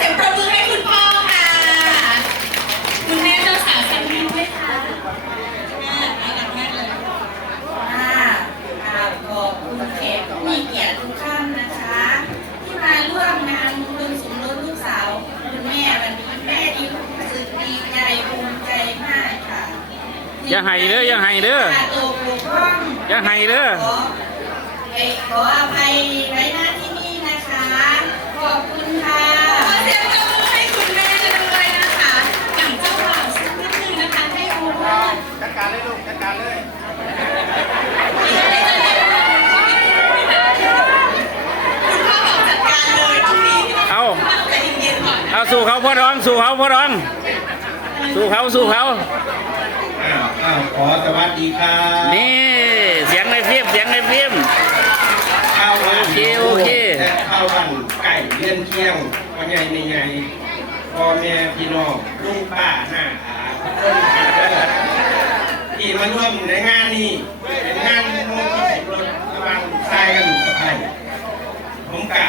สียงปรบมือให้คุณพ่อค่ะ คุณแม่เจ้าสาวแซมมี่ด้วยค่ะอ่แม่เลยขอบคุณแขกมีเกียรติทุกท่านนะคะ ที่มาร่วมงานบุลสมรสลูกสาวคุณแม่วันนี้แม่ดีรู้สึกดีใจภูมิใจมากค่ะอย่าให้เด้ออย่าให้เด้อ ตกบกองย่าให้เด้อ ขอขออภัย สู่เขาพ่อรอง สู่เขาพ่อรอง สู่เขาสู่เขาอ้าวอ้าวขอสวัสดีครับนี่เสียงในฟิล์มเสียงในฟิล์มข้าววันโอเคโอเคและข้าววันไก่เลี้ยนเคียงวันใหญ่ในใหญ่พ่อแม่พี่น้องลุงป้าหน้าอาทุกคนที่มาร่วมในงานนี้เป็นงานมงคลสมรสระหว่างชายกับหนุ่มสะใภ้ผมกะ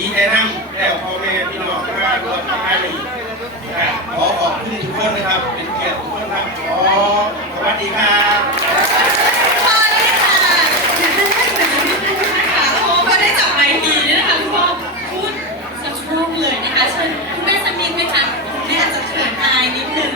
ดีใจนำแล้วพ่อแม่พี่น้องมาร่วมในงานนี้กะขอขอบคุณทุกคนนะครับ เป็นเกียรติทุกคนครับขอสวัสดีครับพอเลยค่ะนะคะโอ้ก็ได้จับไมค์ดีด้วยนะคะคุณพ่อพูดสะช่วงเลยนะคะเชิญคุณแม่สมิธไหมคะคุณแม่อาจจะเขินอายนิดนึง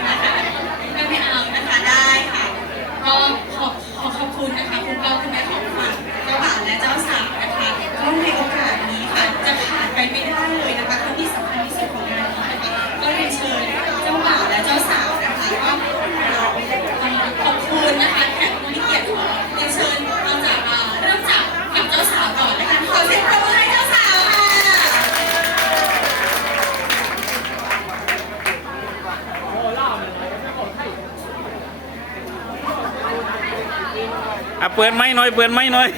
อะเปิดไม้หน่อย เปิดไม้หน่อย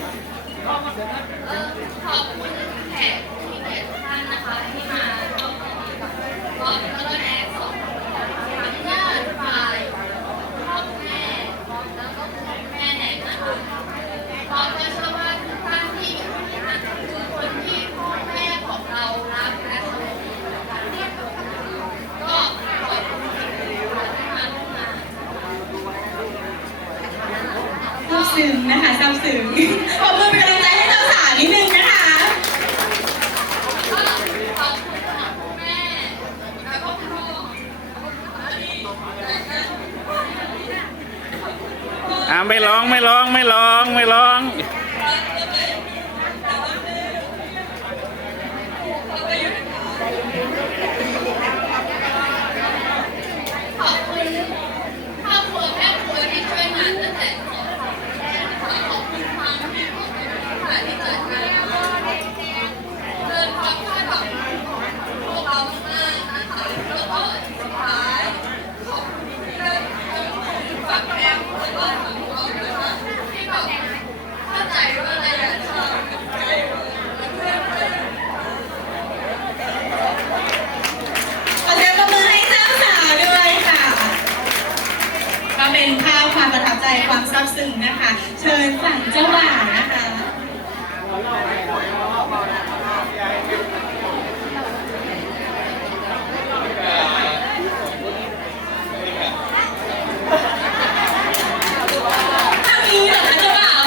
ขอบคุณแขกที่เกียรติทุกท่านนะคะที่มาร่วมกันนี้กับก็ก็แอร์สองทั้งญาติฝ่ายพ่อแม่แล้วก็คุณแม่แหนกนะคะเพราะก็เชื่อว่าทุกท่านที่อยู่ที่นี่นะคือคนที่พ่อแม่ของเรารักและเคารพก็ขอบคุณที่มาร่วมงาน ซึ้งนะคะซาบซึ้งขอบคุณเป็นกำลังใจให้เจ้าสาวนิดนึงนะคะก็ขอบคุณสำหรับคุณแม่แล้วก็พ่ออะไม่ร้องไม่ร้องไม่ร้องไม่ร้อง ขอบคุณครอบครัวแม่ครัวที่ช่วยงานตั้งแต่สองแรกนะคะขอบคุณความที่ของค่ะที่จัดงานเกินความคาดหวังของพวกเรามากนะคะแล้วก็สุดท้ายขอบคุณเพื่อนฝั่งแม่แล้วก็ฝั่งเรานะคะที่แบบเข้าใจว่าอะไรอยากทำใจและเพื่อนๆ ขอเสียงปรบมือให้เจ้าสาวด้วยค่ะ ก็เป็นภาพความประทับ ใจความซาบซึ้งนะคะ เชิญฝั่งเจ้าบ่าวนะคะทางนี้เหรอคะเจ้าบ่าว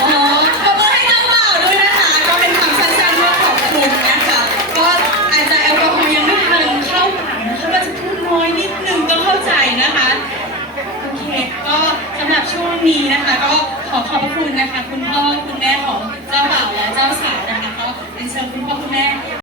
อ๋อปรบมือให้เจ้าบ่าวด้วยนะคะ ก็เป็นคำสั้นๆว่าขอบคุณนะคะ ก็อาจจะแอลกอฮอล์ยังไม่ทันเข้าปากนะคะก็จะพูดน้อยนิดนึงต้องเข้าใจนะคะ โอเค ก็สำหรับช่วง นี้นะคะ ก็ขอขอบพระคุณนะคะ คุณพ่อคุณแม่ของเจ้าบ่าวและเจ้าสาวนะคะก็เป็นเชิญคุณพ่อคุณแม่